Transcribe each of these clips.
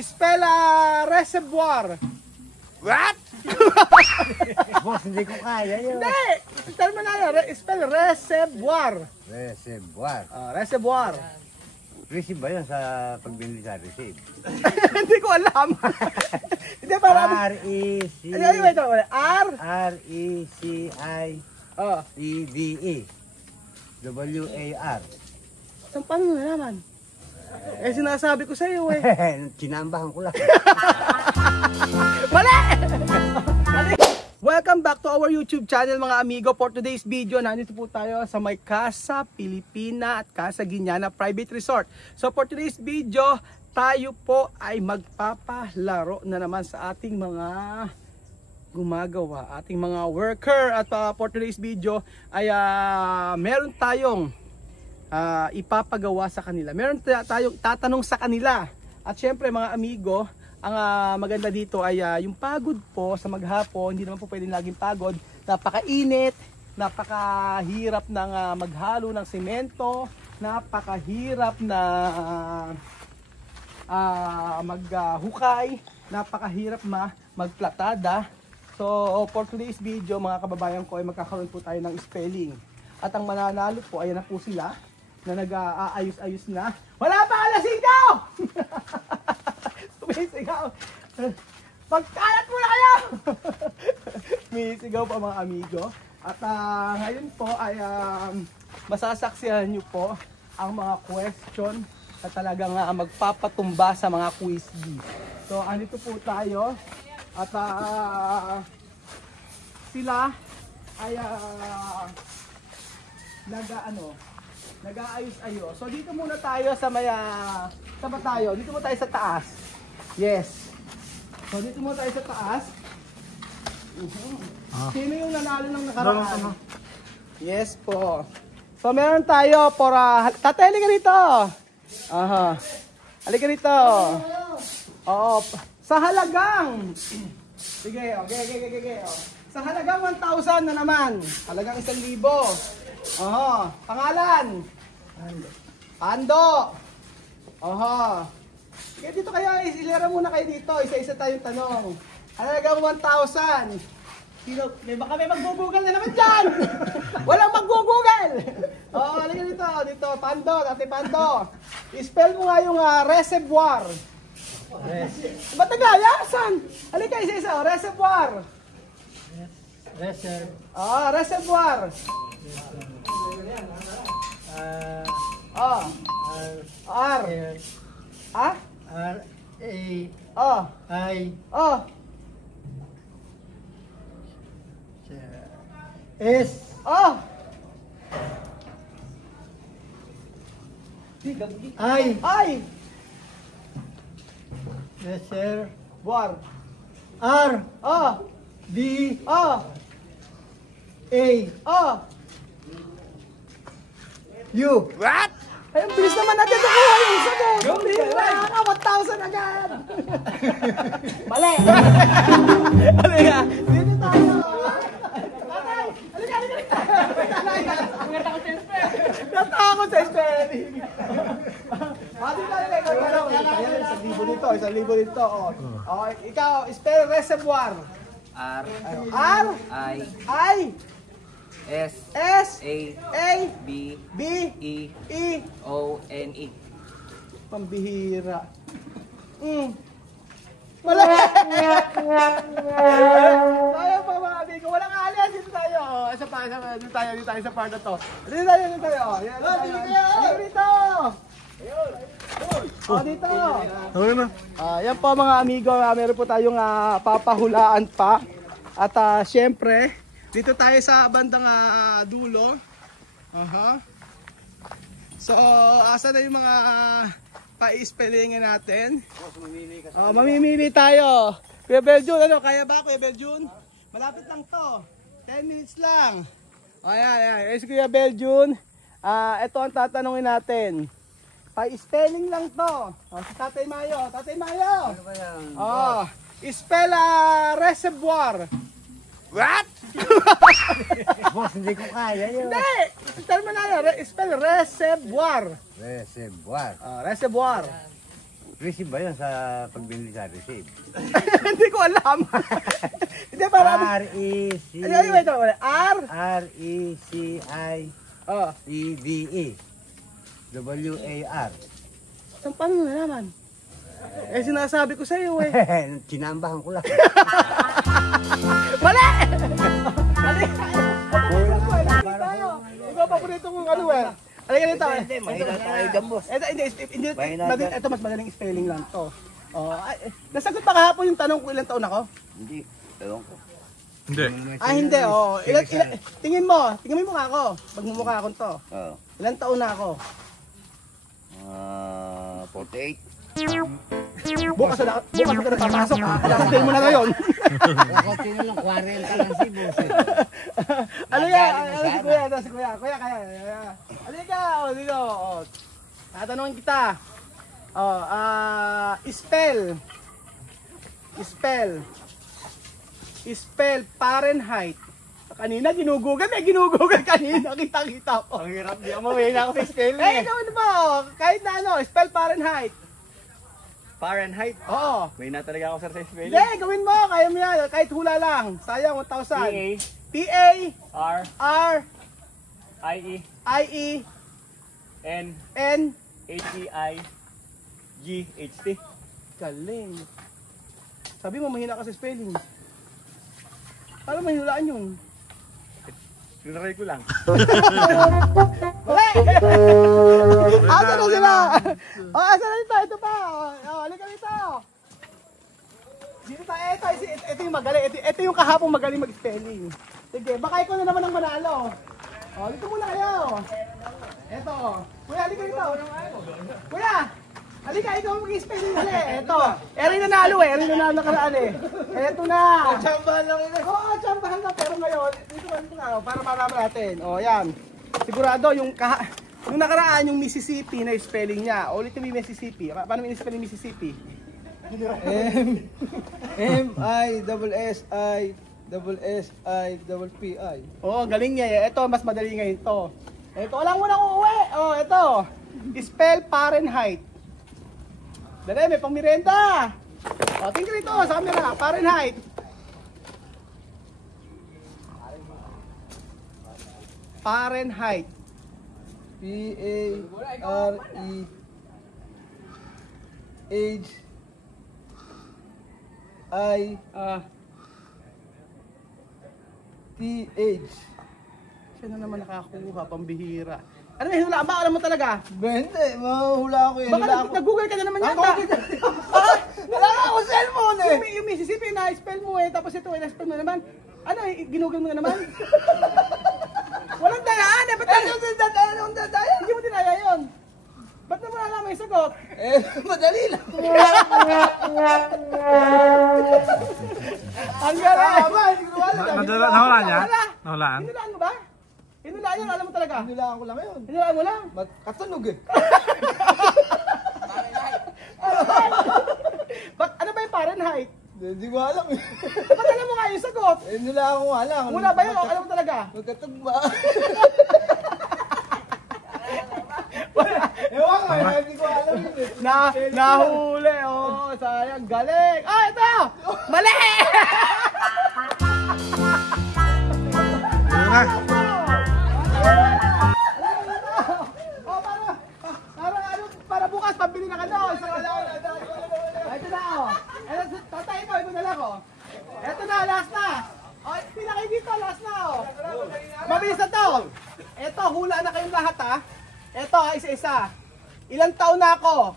Spell reservoir. What? Boss, hindi ko kaya yun. Hindi! Spell mo na spell reservoir. Reservoir. Reservoir. Receive ba yun sa pagbili sa receive? Hindi ko alam. Hindi para R-E-C R R-E-C-I-E-V-E W-A-R. Paano mo nalaman? Eh sinasabi ko sa iyo eh. Sinambahan ko lang. Mali! Welcome back to our YouTube channel mga amigo. For today's video, nandito po tayo sa may Casa Pilipina at Casa Guiñana Private Resort. So for today's video, tayo po ay magpapalaro na naman sa ating mga gumagawa, ating mga worker. At for today's video ay meron tayong ipapagawa sa kanila. Meron tayong tatanong sa kanila. At syempre mga amigo, ang maganda dito ay yung pagod po sa maghapon, hindi naman po pwedeng laging pagod. Napakainit, napakahirap ng maghalo ng semento, napakahirap na maghukay, napakahirap magplatada. So for today's video mga kababayan ko ay magkakaroon po tayo ng spelling. At ang mananalo po ay na po sila na nag-aayos-ayos na. Wala pa alasing daw! Sumisigaw. Pagkalat mo na kayo! Sumisigaw pa mga amigo. At ngayon po ay masasaksihan nyo po ang mga question na talagang magpapatumba sa mga quiz bee. So andito po tayo at sila ay nag-aayos-ayos. So dito muna tayo sa may saan tayo? Dito muna tayo sa taas. Yes. So dito muna tayo sa taas. Sino yung nanalo ng nakaraan? Yes po. So meron tayo for tatay, halika rito. Aha. Halika rito. Oo. Sa halagang sige, okay. Sa halagang 1,000 na naman. Halagang 1,000. Aha. Pangalan? Pando. Aha. Kaya dito kayo, ilera muna kayo dito. Isa-isa tayong tanong. Halagang 1,000. Sino? Baka may mag-google na naman dyan. Walang mag-google. Oo, halika dito. Dito, Pando. Ate Pando. I-spell mo nga yung reservoir. Ba't naglayasan? Halika, isa-isa. Reservoir. Reservoir. R. S. I. Reservoir. R. D. A. U. What? Ay, ang bilis naman natin nakuha yung sagot. Ang bilis na, 1,000 agad. Mali. Halika, dito tayo. Tatay, halika. Natakot sa spelling. Isang libo dito. Ikaw, spell reservoir. R-I-S-A-B-E-O-N-E. Pambihira. Mali! Tayo pa mga amigo. Walang alias. Dito tayo. Dito tayo sa part na to. Dito tayo. Dito. Dito. Yan po mga amigo. Meron po tayong papahulaan pa. At syempre, dito tayo sa bandang dulo. So, asa na yung mga pa-spellingin natin? Mamimili tayo. Kuya Beljun, kaya ba Kuya Beljun? Malapit lang to. 10 minutes lang. Ayan. Kuya Beljun. Ito ang tatanungin natin. Pa-spelling lang to. Si Tatay Mayo. Ano ba yan? Spell reservoir. What? Boss, hindi ko kaya yun. Hindi! Spell mo na spell reservoir. Reservoir. Reservoir. Receive ba yun sa pagbili sa receive? Hindi ko alam. Hindi para R-E-C... Ito, R. R-E-C-I-C-D-E W-A-R. Paano mo nalaman? Eh, sinasabi ko sa iyo eh. Sinambahan ko lang. Mali! Mali! Ikaw paborito kong ano eh. Alika nito. Hindi, mahina tayo dyan, boss. Ito mas madaling spelling lang to. Nasagot ba kahapon yung tanong kung ilang taon ako? Hindi, ewan ko. Hindi. Hindi, oo. Tingin mo yung mukha ko. Magmumukha ko to. Oo. Ilang taon na ako? 48. Bukas na napapasok. Nakatay mo na ngayon. Kasi lang, 40 lang si boss. Alika, si kuya. Kuya, kaya. Alika, dito. Tatanungin kita. Spell Fahrenheit. Kanina ginugugan kanina. Kita ko. Ang hirap, di ako mawala ako sa spelling Eh, gawin mo. Kahit na ano, spell Fahrenheit. Fahrenheit. Oo. May na talaga ako sir sa spelling. Hindi, gawin mo. Kaya mo yan. Kahit hula lang. Sayang, 1,000. P-A-R-I-E P-A-R-I-E N N H-E-I-G-H-T. Galing. Sabi mo, mahina ka sa spelling. Paano mahinulaan yun? Tinaray ko lang. Mali! Asa na sila? Asa na dito? Ito pa. Halika dito. Dito tayo. Ito yung magaling. Ito yung kahapong magaling mag-spelling. Sige, baka ikaw na naman ang manalo. Dito muna kayo. Ito. Kuya, halika dito. Kuya! Halika, ikaw mag-spelling mali. Ito. Eri nanalo eh. Eri nanalo nakaraan eh. Ito na. Chambahan lang yun. Oo, chambahan na. Pero ngayon, dito na para malaman natin. Yan. Sigurado, yung nakaraan, yung Mississippi na yung spelling niya. Ulitin mo yung Mississippi. Paano mo yung spelling Mississippi? M-I-S-S-I-S-S-I-P-I. Oo, galing niya eh. Ito, mas madali ngayon to. Ito, alam mo na uuwi. Ito. Spell Fahrenheit. Dali, may pangmirenda. Tingnan rito sa camera. Fahrenheit. Fahrenheit. P-A-R-E-H-I-T-H. Siya na naman nakakuha, pambihira. Ano may hulaan ba? Alam mo talaga? Hindi, mahula ko yun. Baka nag-google ka na naman yata. Wala nga ako cellphone eh. Yung Mississippi na-spell mo eh, tapos ito na-spell mo naman. Ano eh, ginugol mo na naman? Walang dayaan eh, ba't Anong dadaya? hindi mo dinaya yun? Ba't na mo alam yung sagot? Madali lang. Ang galing! Nahulaan niya? Nahulaan? Hinulaan mo ba? Hinulaan yun, alam mo talaga? Nilaan ko lang yun. Hinulaan mo lang? Ba't katunog eh? Ano ba yung Fahrenheit? Hindi ko alam eh. Ba't alam mo nga yung sagot? Nilaan ko nga lang. Mula ba yun o alam mo talaga? Magkatugba. Ewan ko, hindi ko alam yun eh. Nahuli, sayang, galing. Ito! Mali! Yun na. Para bukas, pambili na ka doon. Ito na, tatay mo, ito na lang, Ito na, last na. Pinakay dito, last na, Mabilis na to. Ito, hula na kayong lahat, ha. Ito, isa-isa. Ilang taon na ako?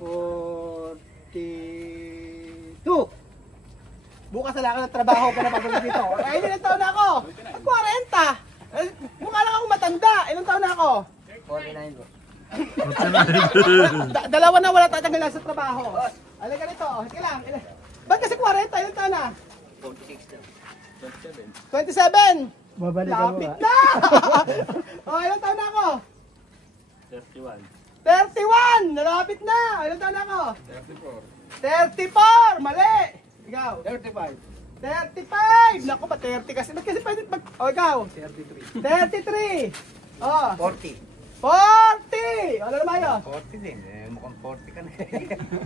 42. Bukas na lang ako ng trabaho pa na pagdating dito. Ay, ilang taon na ako? 40. Mukha lang ako matanda. Ilang taon na ako? 49 bro. Dalawa na wala tatanggal na sa trabaho. Alika nito. Sige lang. Ba't kasi 40? Ilang taon na? 46 na. 27. Babalik ka mo Lapit na! Ilang taon na ako? 31. 31! Nalapit na! Ilang taon na ako? 34! Mali! Ikaw? 35. 35! Naku ba 30 kasi? Ba't kasi pwede pag... ikaw? 33. 33! 40. 40! Ano naman yun? 40 din. Mukhang pang 40 ka na.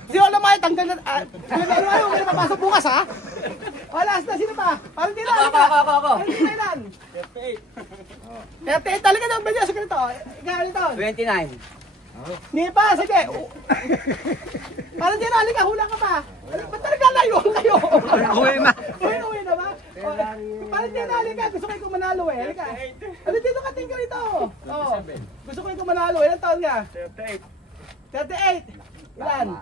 Si Olo May, tanggal na. Ano, may papasok bukas ha? O, last na, sino pa? Parang di na. Ako. Parang di na ilan? 38. 38, talaga daw, medyo sa ganito. Ikaw, ganito. 29. Hindi pa, sige. Parang di na, halika, hula ka pa. Ba't talaga layo kayo? Uwi na. Uwi na ba? Parang di na, halika. Gusto ko yung manalo eh. Halika. Ano dito ka tingka rito? Oo. Gusto ko yung manalo. Ilan taon ka? 38. 38. Ilan?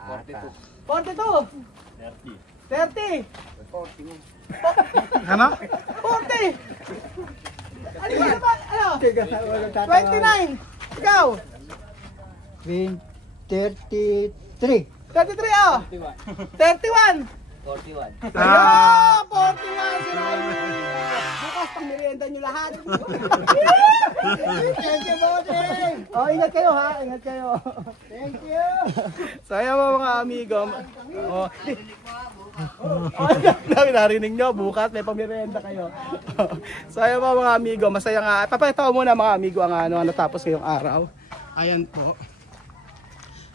42. 30. 30. Ano? 40. Ano yun naman? Ano? 29. Ikaw? 33. 33 oh. 31. 41. Ah, 41 si Riley. Bukas pang merienda nyo lahat. Thank you, bossing. Oh, ingat kayo ha, ingat kayo. Thank you. So ayan mga amigo. Oh. Dami narinig nyo, bukas may pamerienda kayo. So ayan mga amigo, masaya nga. Papakita ko muna mga amigo ang ano natapos ngayong araw. Ayan po.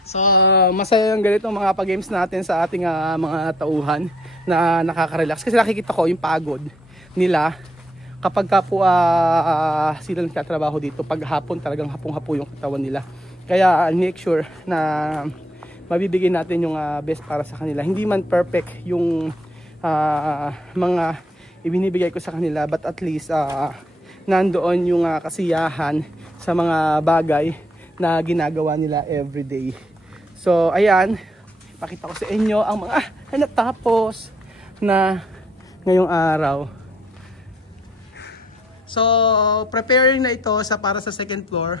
So masaya yung ganitong mga pag-games natin sa ating mga tauhan na nakaka-relax. Kasi nakikita ko yung pagod nila kapag ka po sila nagtatrabaho dito. Pag hapon talagang hapong-hapo yung katawan nila. Kaya make sure na mabibigay natin yung best para sa kanila. Hindi man perfect yung mga ibinibigay ko sa kanila, but at least nandoon yung kasiyahan sa mga bagay na ginagawa nila everyday. So ayan, pakita ko sa inyo ang mga natapos na ngayong araw. So preparing na ito para sa second floor.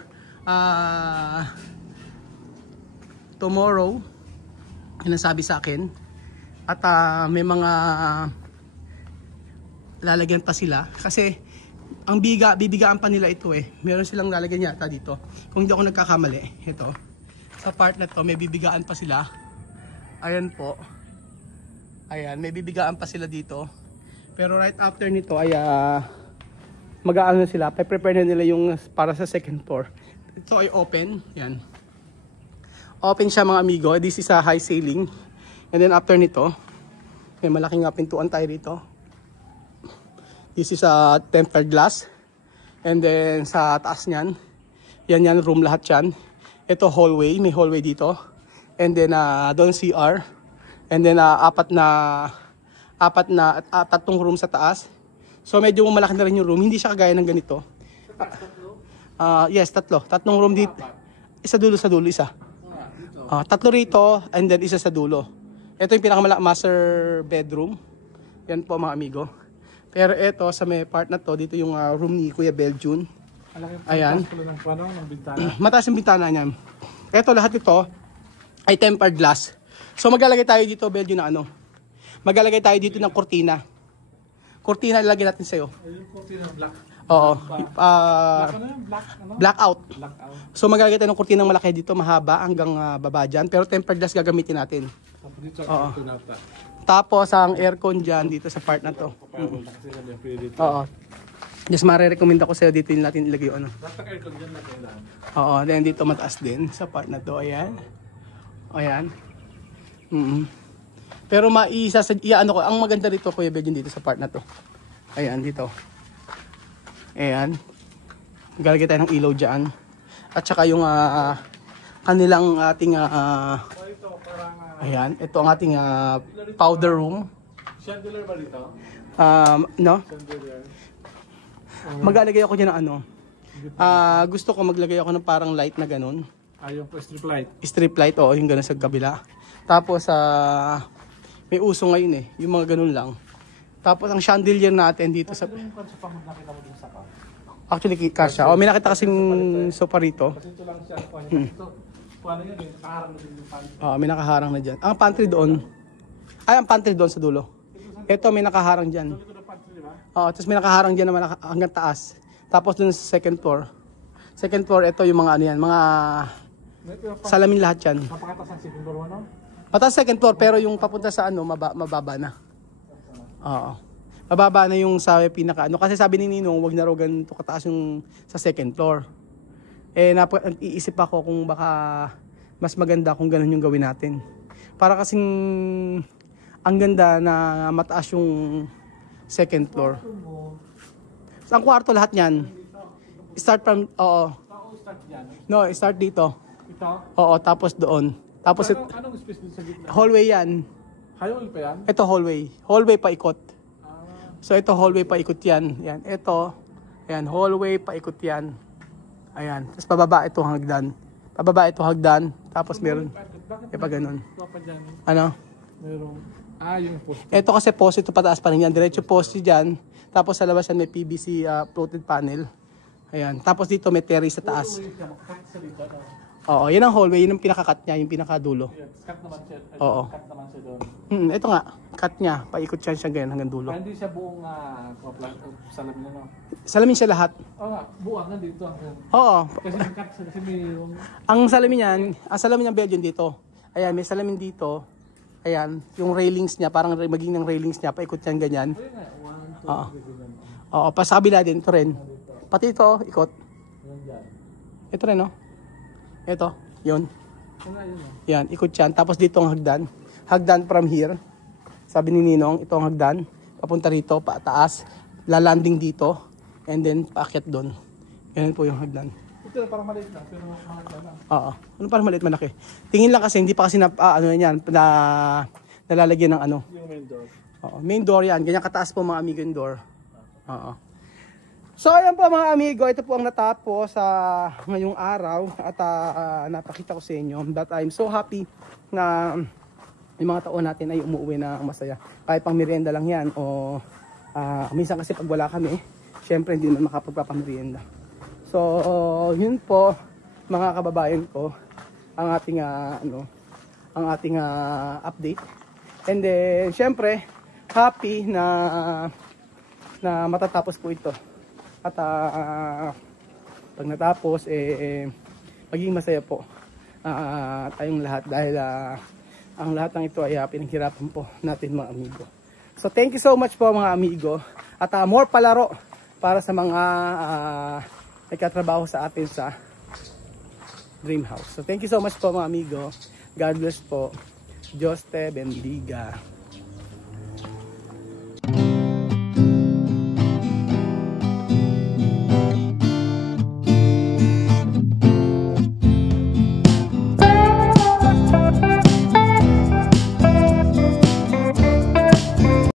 Tomorrow, sinasabi sa akin, at may mga lalagyan pa sila kasi ang bibigaan pa nila ito eh. Meron silang lalagyan yata dito. Kung hindi ako nagkakamali, ito. Sa part na to, may bibigaan pa sila. Ayan po. Ayan, may bibigaan pa sila dito. Pero right after nito ay mag-aano na sila. Prepare na nila yung para sa second floor. Ito ay open. Yan. Open siya mga amigo. This is a high ceiling. And then after nito, may malaking pintuan tayo dito. This is a tempered glass. And then sa taas niyan, yan room lahat yan. Ito hallway, may hallway dito. And then doon CR. And then tatlong room sa taas. So medyo malaki na rin yung room. Hindi siya kagaya ng ganito. Yes, tatlong room dito. Isa dulo, isa. Tatlo rito and then isa sa dulo. Ito yung master bedroom. Yan po mga amigo. Pero ito sa may part na to, dito yung room ni Kuya Beljun. Ayan. Mataas yung bintana niyan. Ito lahat ito ay tempered glass. So maglalagay tayo dito Beljun na ano. Maglalagay tayo dito ng kortina. Kortina ilalagay natin sa'yo. Yung kortina black. Oo. Blackout. So maglalagay tayo ng kortinang malaki dito, mahaba hanggang baba dyan. Pero tempered glass gagamitin natin. Oo. Tapos ang aircon dyan dito sa part na to. Oo. Just marirecommend ako sa'yo dito yung natin ilagay yung ano. Oo, then dito mataas din sa part na to. Ayan. Ayan. Pero ano ko, ang maganda rito Kuya Beljun dito sa part na to. Ayan dito. Ayan. Galagay tayo ng ilaw dyan. At saka yung kanilang ating ayan, ito ang ating powder room. Chandelier ba dito? No? Maglalagay ako dyan ng ano. Gusto ko maglagay ako ng parang light na ganun. Yung strip light. Strip light, oo, yung ganun sa kabila. Tapos may uso ngayon eh, yung mga ganun lang. Tapos ang chandelier natin dito sa... Actually, kasha. May nakita kasing sofa rito. Kasi ito lang siya. Paano yan eh? Nakaharang na din yung pantry. May nakaharang na dyan. Ang pantry doon. Ay, ang pantry doon sa dulo. Ito may nakaharang dyan. Tapos may nakaharang dyan naman hanggang taas. Tapos doon sa second floor. Second floor, ito yung mga ano yan. Mga salamin lahat yan. Napakatas ang second floor, ano? Mataas second floor, pero yung papunta sa ano, mababa na. Oo. Mababa na yung sa pinaka ano. Kasi sabi ni Ninong, wag na raw ganito kataas yung sa second floor. Iisip ako kung baka mas maganda kung ganun yung gawin natin. Para kasing ang ganda na mataas yung second floor. Ang kwarto lahat yan. Start from, oo. Start yan. No, start dito. Ito? Oo, tapos doon. Tapos Anong space dun sa gitna? hallway yan. Highway pa yan? Ito hallway. Hallway paikot. So ito hallway paikot yan. Yan. Ito. Ayan, hallway paikot yan. Ayan. Tapos pababa ito hagdan. Pababa ito hagdan. Tapos meron. Bakit Pa ganun. pa dyan? Ano? Merong, yung post. Ito kasi post ito pataas pa rin yan. Diretso post dyan. Tapos sa labas yan may PVC floated panel. Ayan. Tapos dito may terrace sa taas. Sa dito. Oo, yan ang hallway. Yan ang pinaka-cut niya. Yung pinaka-dulo. Cut naman siya. Oo. Cut naman siya doon. Ito nga. Cut niya. Paikot siya ganyan hanggang dulo. Hindi siya buong salamin na, no? Salamin siya lahat. Oo nga, buwang na dito. Oo. Kasi may cut, kasi may yung... Ang salamin niyan, ang salamin ng Belgian dito. Ayan, may salamin dito. Ayan, yung railings niya, parang maging ng railings niya, paikot yan ganyan. Ayun nga, 1, 2, Oo. 3, ganyan. Oo, pa sa kabila din, ito rin. Pati ito, ikot. Yan dyan. Ito rin, no? Ito, yun. Yun nga, yun. Yan, ikot yan. Tapos dito ang hagdan. Hagdan from here. Sabi ni Ninong, ito ang hagdan. Papunta rito, pataas. Lalanding dito. And then, paakyat doon. Ganyan po yung hagdan. Ito na parang maliit lang, pero mahal lang. Oo. Ano parang maliit malaki? Tingin lang kasi, hindi pa kasi nalalagyan ng ano. Yung main door. Oo. Main door yan. Ganyan kataas po mga amigo yung door. Oo. So ayan po mga amigo, ito po ang natapos sa ngayong araw at napakita ko sa inyo that I'm so happy na yung mga taon natin ay umuwi na masaya. Kahit pang merienda lang yan o minsan kasi pag wala kami, syempre hindi naman makapagpapamerienda. So yun po mga kababayan ko ang ating update. And then syempre happy na matatapos po ito. At pag natapos maging masaya po tayong lahat dahil ang lahat ng ito ay pinaghirapan po natin mga amigo. So thank you so much po mga amigo at more palaro para sa mga nagkatrabaho sa atin sa Dream House. So thank you so much po mga amigo. God bless po. Diyos te bendiga.